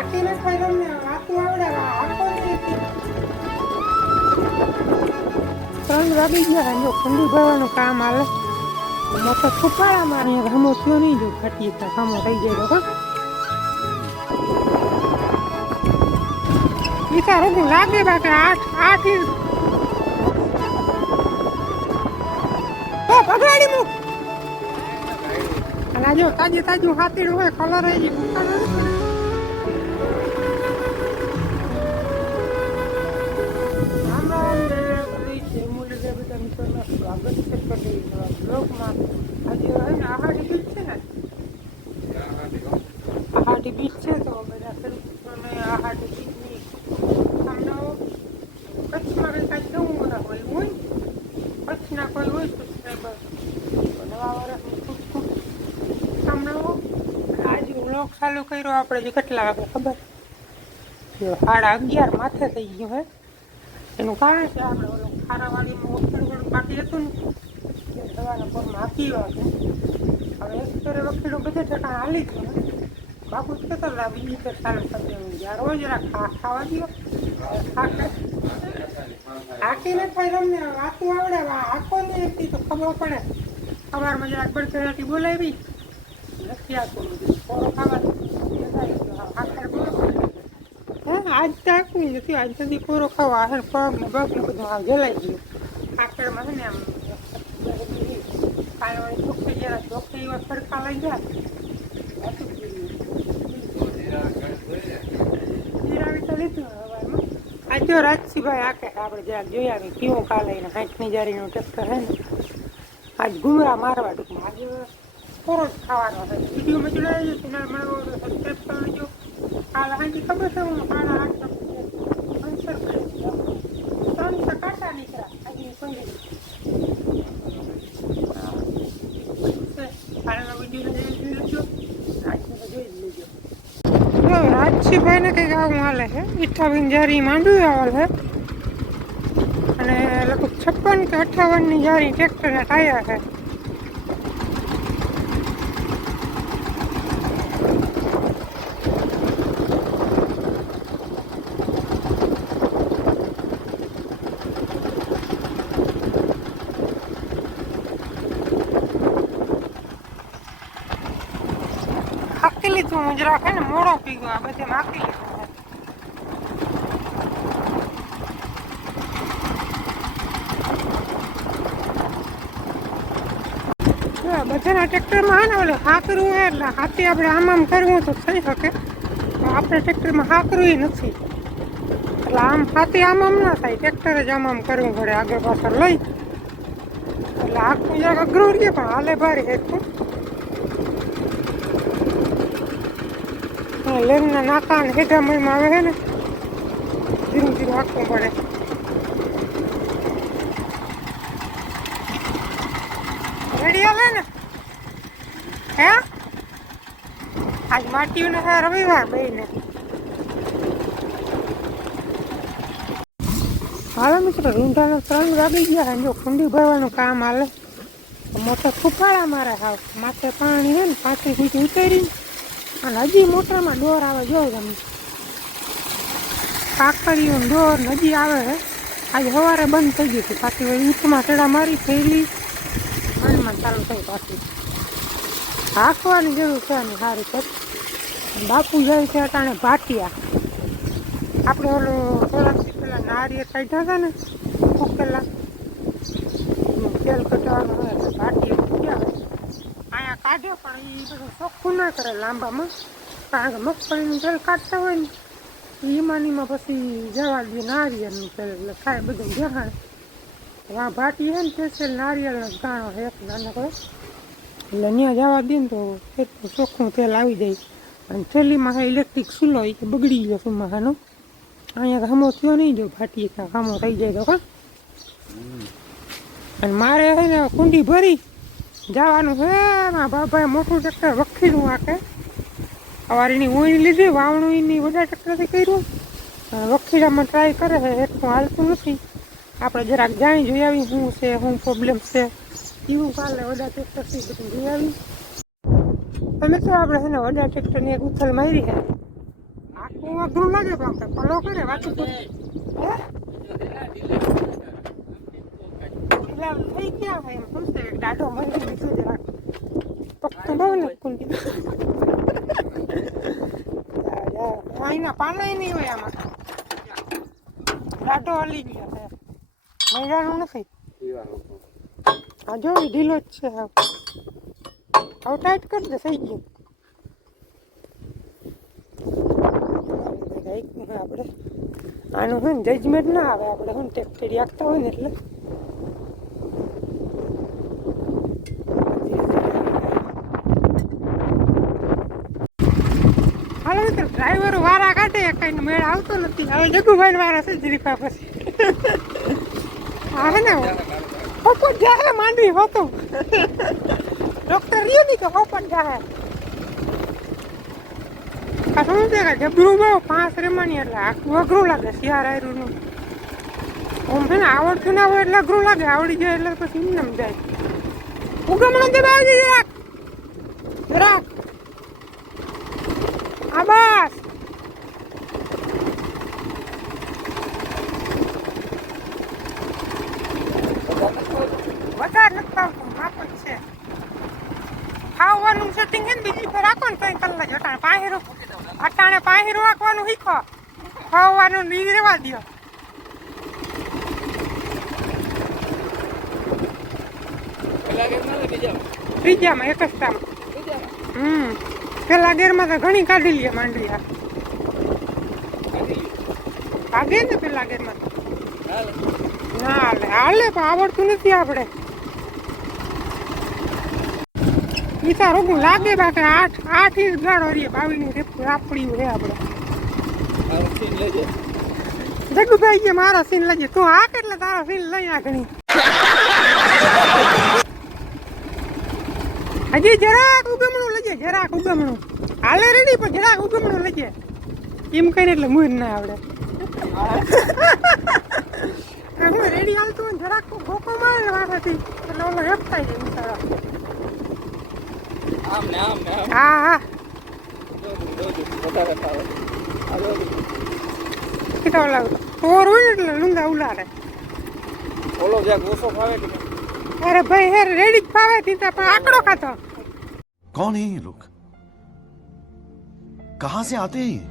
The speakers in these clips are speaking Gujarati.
હાથીને ખાઈ તમને હાથું આવડે આખો ત્રણ વાગી ગયા જો ઠંડી ભરવાનું કામ હાલે મોટો છુપાડામાં અહીંયા હમો થયો નહીં જો ઘાટી હમો થઈ જાય તો વિચાર હું લાગે બાકી 8 ઇંચ પકડાડી મૂક અને જો તાજું હાથીડું હોય કલર આવી સ્વાગત છે બ્લોગમાં આજે હે ને આહાડી બીચ છે ને આહાડી બીચ છે તો બધા ખેડૂતોને આહાડી બીચની સામનાઓ કચ્છમાં કંઈ કાંઈ નવું હોય કચ્છના કોઈ હોય સબસ્ક્રાઈબર નવા વર્ષની ખૂબ ખૂબ સામનાઓ આજે બ્લોગ ચાલુ કર્યો આપણે જે કેટલા વાગે ખબર 11:30 માથે થઈ ગયું હે એનું કારણ છે આપણે ઓલો ખારાવાડીમાં વખેડું બાકી હતું ને સવારના પગમાં હાકી વાગે હવે એક્સરે વખેડું બધે ઠેકાણ હાલી ગયું ને બાપુ જ કહેતા હતા બીજી ફેર ચાલુ કરી દેવું જ્યાં રોજ ખાવા દો હાકીને થાય તમને વાતું આવડે હાકો નહીં હતી તો ખબર પડે સવારમાં જરાક બળતરાથી બોલાવી નથી આખું પોરો ખાવા આખર બોલો આજ તો આખું નથી આજ સુધી પૂરો ખાવા પગ ને બધું આ જલાઈ ગયું આખરમાં છે ને આમ કાલવાળી ચોખ્ખી જરા ચોખ્ખી એવા ફરકા લઈ ગયા જીરાવી તો લીધું હવામાં આજ જો રાજસીભાઈ આકે આપણે જરાક જોઈ આવી કેવું કાલે એને 60ની જારીનું ટ્રેક્ટર હે ને આજ ઘુમરા મારવા ટૂંકમાં આજે પૂરો જ ખાવાનો છે વિડીયોમાં જોડાઈ જશે ના મળવો સબસ્ક્રાઈબ કરી લેજો કાલે હાજી ખબર છે હું 8:30 કાંટા નીકળ્યા આજે કોઈ રાજસીભાઈ ને કઈક આવું હાલે છે ઈઠાવીન જારી માંડવી આવેલ છે અને લગભગ 56 કે 58ની જારી ટ્રેક્ટરના ટાયર છે હાકી લીધું હું જરાક હે ને મોડો પી ગયો આ બધે હાકી લીધું બધાના ટ્રેક્ટરમાં હે ને ઓલું હાકરું હોય એટલે હાથી આપણે આમ કરવું તો થઈ શકે આપણે ટ્રેક્ટરમાં હાકરું નથી એટલે આમ હાથી આમ ના થાય ટ્રેક્ટર જ આમ કરવું પડે આગળ પાછળ લઈ એટલે આખું જરાક અઘરું રહીએ પણ હાલે ભારી હેઠું લેનના નાકા ને હેઠા મહીમાં આવે છે ને ધીરું ધીરું હાંકવું પડે રેડી આવે ને હે આજ માટીઓને રવિવાર બેને હાલો મિત્રો રૂંઢાના 3 વાગી ગયા જો કુંડી ભરવાનું કામ હાલે મોટા છુપાડા મારે હાવ માથે પાણી છે ને 35 ફૂટ ઉતારી અને હજી મોટરમાં ડોર આવે જો તમે કાકડીઓ ડોર હજી આવે છે આજે સવારે બંધ થઈ ગઈ હતી પાછી વળી ઊંચમાં ચડા મારી થયેલી મનમાં ચાલુ થઈ પાછી હાંકવાની જરૂર છે ને સારી છે બાપુ જાય છે અટાણે ભાટિયા આપણે ઓલું થોડાક પેલા નારિયેળ કાઢ્યા હતા ને ઉકેલા તેલ કટાવાનું હોય એટલે ભાટિયા ગયા અહીંયા કાઢે પણ એ બધું ચોખ્ખું ના કરે લાંબામાં કારણ કે મગફળીનું તેલ કાઢતા હોય ને ઈમાનીમાં પછી જવા દે નારિયેળનું તેલ એટલે ખાય બધું જહાણ આ ભાટી છે ને સ્પેશિયલ નારિયેળનો ગાણો છે એક નાનકડો એટલે ત્યાં જવા દે ને તો એટલું ચોખ્ખું તેલ આવી જાય અને થેલીમાં હા ઇલેક્ટ્રિક ચૂલો એ બગડી ગયો સુમાહાનો અહીંયા હમો થયો નહીં જો ભાટીએ કાંક હમો થઈ જાય તો કાં અને મારે છે ને કુંડી ભરી જવાનું છે મારા બાબાએ મોટું ટ્રેક્ટર વખીનું આકે સવારીની ઊંઈ લીધી વાવણું એની બધા ટ્રેક્ટરથી કર્યું વખીડામાં ટ્રાય કરે છે એટલું હાલતું નથી આપણે જરાક જાણી જોઈ આવી શું છે શું પ્રોબ્લેમ છે એવું કાલે વડા ટ્રેક્ટરથી બધું જોઈ આવી તમે તો આપણે છે ને વડા ટ્રેક્ટરની એક ઉથલ મારી છે 8 હું અઘરું લાગે પણ પલો કરે વાતું કરે થઈ ગયા હોય એમ પૂછતે દાઢો મરી લીધું જરાક પક્કો બહુ ને કુંડી અહીંના પાના નહીં હોય આમાં દાઢો હલી ગયો છે મહિનાનું નથી આ જો ઢીલો જ છે હવે ટાઈટ કરી દે થઈ ગયું આપણે આનું હોય ને જજમેન્ટ ના આવે આપણે શું ટેક્ટરી આપતા હોય ને એટલે હાલો મિત્રો ડ્રાઈવર વારા કાઢે કઈ મેળ આવતો નથી હવે જગુભાઈ વારા છે જીરીપા પછી હા ને પોપટ જાય માંડવી હોતો ડોક્ટર રહ્યો નહીં તો પોપટ જાય આ સમજે કે જબરું બહુ 5 રેમાની એટલે આખું અઘરું લાગે શિયાર આયરુંનું ઓમ છે ને આવડતું ના હોય એટલે અઘરું લાગે આવડી જાય એટલે પછી એમ જાય ઉગમણો દબાવજે જરાક જરાક આ બસ વધારે નથી પાવતું માપ જ છે ખાવાનું સેટિંગ છે ને બીજી પર રાખો ને કઈ કલાક અટાણે પાહીરું રાખવાનું શીખો ખાવાનું નહીં રેવા દો ત્રીજામાં એક જ ટાઈમ પેલા ગેરમાં તો ઘણી કાઢી લઈએ માંડવી કાઢે ને પેલા ગેરમાં ના હાલે હાલે પણ આવડતું નથી આપણે ઈતા રોગું લાગે બાકી 8 ઇંચ ગાળો રહીએ 22 આપડી છે આપણે જગુભાઈ કે મારો સીન લઈએ તું આ કેટલા તારો સીન લઈ આ ઘણી હજી જરાક ઉગમણું લઈએ જરાક ઉગમણું હાલે રેડી પણ જરાક ઉગમણું લઈએ એમ કઈને એટલે મૂળ ના આવડે હું રેડી હાલતું હોય જરાક ભોકો મારે ને વારાથી એટલે ઓલો હેપ થાય છે બિચારા હા હા કેટલા ઓલા ટોર હોય ને એટલે લૂંગા ઉલારે ઓલો જ્યાં ઓછો ફાવે કે અરે ભાઈ હેર રેડી જ ફાવે તીતા પણ આંકડો ખાતો कौन है ये लोग कहां से आते हैं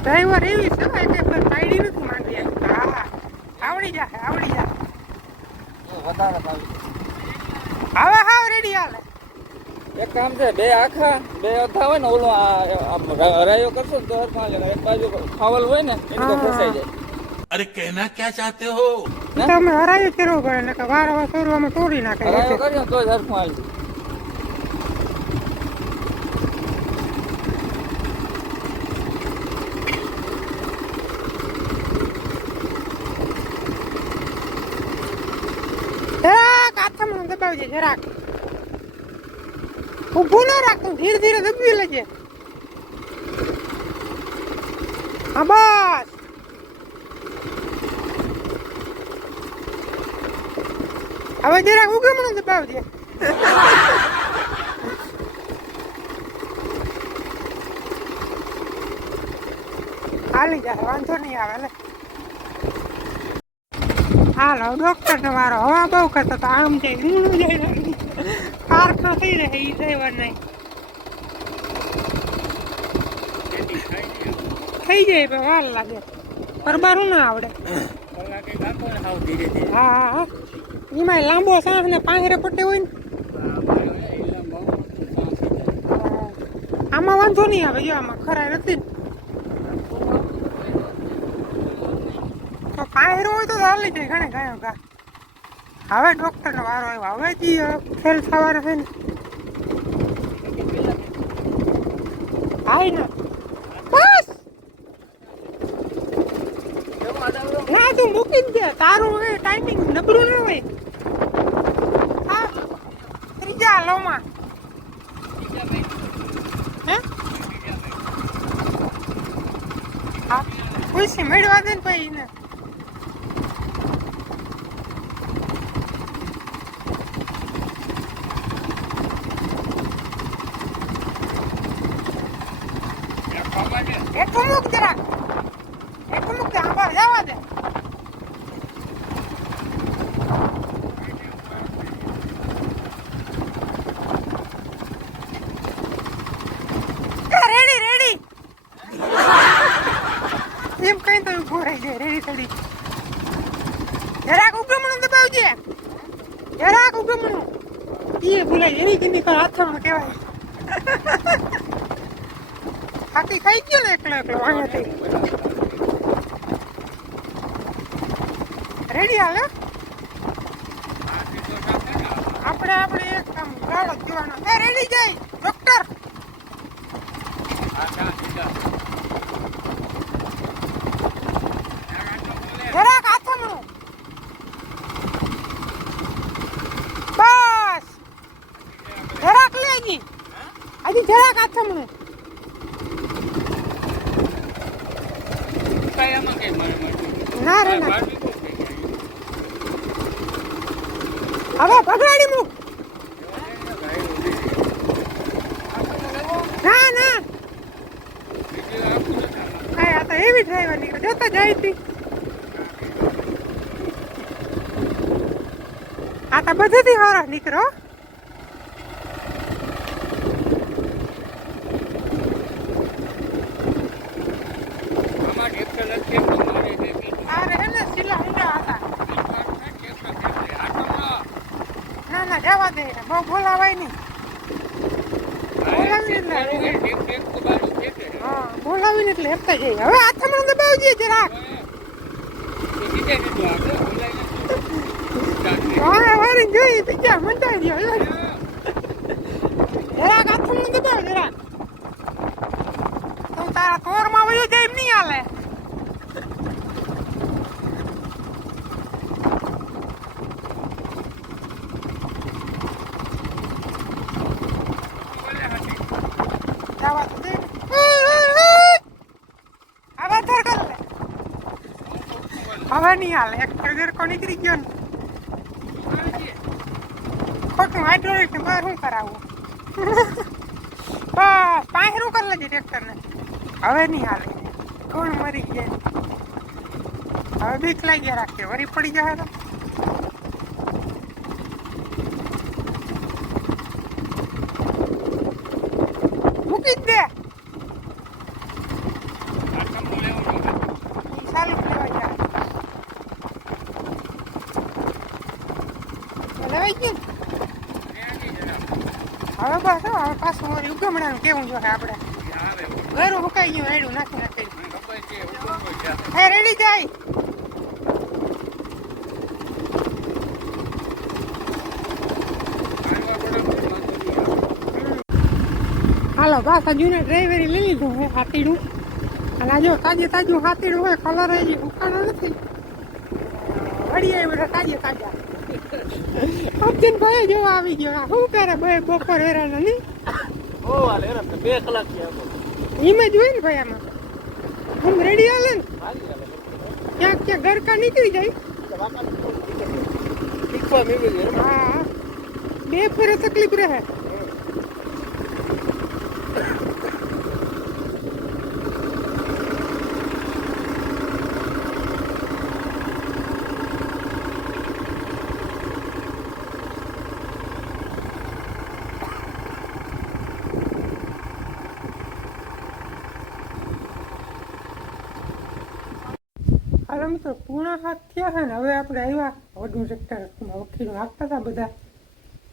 ડ્રાઈવર એવી છે કે પાયડી નથી માંડી હા આવડી જાય વધારે ફાવે હવે હાવ રેડી હાલે એક કામ છે બે આખા બે અધા હોય ને ઓલો હરાયો કરશો ને તો હરખા હાલે એક બાજુ ખાવલ હોય ને એને તો ફસાઈ જાય अरे कहना क्या चाहते हो તમે હરાયો કરવો પડે ને કે વારવાર સોરવામાં તોડી નાખે હરાયો કર્યો તો જ હરખું હાલતું દબાવજે જરાક ઊભું ના રાખતું ધીરે ધીરે દબાવી લેજે હા બસ હવે જરાક ઉગમણું દબાવજે હાલી જાય વાંધો નહીં આવે લે હાલો ડોક્ટર ને મારો હવા બહુ કરતો તો આમ જાય ઊંડું જાય પાર્કો થઈ રહે એ ડ્રાઈવર નહીં થઈ જાય પણ વાર લાગે પરબારું ના આવડે હા હા એમાં લાંબો સાંસ ને પાંહરે પટ્ટે હોય ને આમાં વાંધો નહીં આવે જો આમાં ખરાય નથી તો પાંહરો હોય તો ચાલી જાય ઘણે ગયો ગા હવે ડોક્ટર નો વારો આવ્યો હવે જે ફેલ થવાનો છે ને જાય ને બસ ના તું મૂકી જ દે તારું હવે ટાઈમિંગ નબળું ન હોય હા ત્રીજા લોમાં હે હા ખુશી મેળવા દે ને ભાઈ ને એક મૂક જરા એક મૂક દે આંબા જવા દે રેડી રેડી એમ કઈ તો ઉભો રહી જાય રેડી થડી જરાક ઉગમણું દબાવજે જરાક ઉગમણું એ ભૂલાય એની કિની પર હાથમાં કહેવાય હાથી ખાઈ ગયો ને એકલો એકલો અહીંયાથી રેડી હાલે આપણે એક કામ ગાળો જોવાનો એ રેડી જાય ડોક્ટર જરાક હાથમાં બસ જરાક લેગી હજી જરાક હાથમાં ના રે ના હવે ભગાડી મૂક ના ના કઈ આ તો એવી ડ્રાઈવર નીકળે જોતા જાય હતી આ તો બધેથી હારા નીકળો અરે એને સિલા હીરા હતા ના ના જવા દે બહુ બોલાવાય નહીં બોલાવીને એટલે હેપતા જઈએ હવે હાથમાં દબાવજે જરાક વારી જોઈ બીજા મંડાઈ ગયો જરાક હાથમાં દબાવ જરાક તું તારા તોરમાં વયું જાય એમ નહીં હાલે હવે નહીં હાલે એક ટ્રેગર કો નીકળી ગયો ને ખોટું હાઇડ્રોલિક ને બહાર શું કરાવવું બસ પાંહેરું કરી લેજે ટ્રેક્ટર ને હવે નહીં હાલે કોણ મરી ગયા હવે બીક લાગ્યા રાખીએ વરી પડી જાય તો મૂકી જ દે ચાલુ લેવાય જાય લેવાઈ ગયું હવે બસ હવે પાછું વળી ઉગમણાનું કેવું જોઈએ આપણે ઘરું મુકાઈ ગયું રેડું નાખી નાખી હે રેડી જાય હાલો પાછા જૂને ડ્રાઈવરી લઈ લીધું હે હાથીડું અને આ જો તાજે તાજું હાથીડું હોય કલર હજી ઉકાળો નથી વળી આવી બધા તાજે તાજા અર્જુન ભાઈ જોવા આવી ગયો શું કરે ભાઈ બપોર હેરાના નહીં 2 કલાક થયા એમાં જ હોય ને ભાઈ આમાં આમ રેડી હાલે ને ક્યાંક ક્યાંક ગરકા નીકળી જાય હા 2 ફેરે તકલીફ રહે મિત્રો પૂર્ણ હાથ થયા છે ને હવે આપણે આવ્યા વડું ટ્રેક્ટર વકીલો આપતા હતા બધા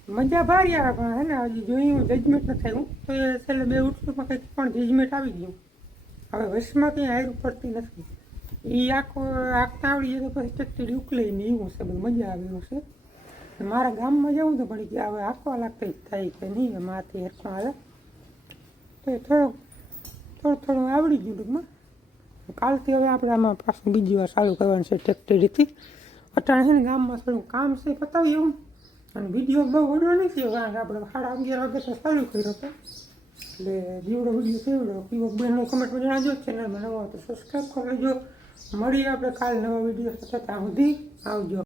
મજા ભારી આવે પણ હે ને હજી જોયું જજમેન્ટ ન થયું તો એ છેલ્લે 2 ઉઠવામાં કંઈક પણ જજમેન્ટ આવી ગયું હવે વશમાં કંઈ હારું પડતી નથી એ આખો આખતા આવડી જાય તો પછી ટ્રેક્ટર ઉકલાઈને એવું છે બધું મજા આવે એવું છે મારા ગામમાં જવું તો પડી ગયા હવે આખવા લાગતા થાય કે નહીં માથી હેરખો આવે તો થોડોક થોડું થોડું આવડી ગયું ટૂંકમાં. કાલથી હવે આપણે આમાં પાછું બીજી વાર ચાલુ કરવાનું છે ટ્રેક્ટરીથી. અટાણે છે ને ગામમાં થોડું કામ છે પતાવી એવું, અને વિડીયો બહુ વડો નથી કારણ કે આપણે 11:30 વાગે ચાલુ કર્યો હતો. એટલે જેવડો વિડીયો તેવડો પીવો બહેનો કમેન્ટમાં જણાવજો. ચેનલમાં નવો તો સબસ્ક્રાઈબ કરી લેજો. મળીએ આપણે કાલ નવા વિડીયો સાથે. ત્યાં સુધી આવજો.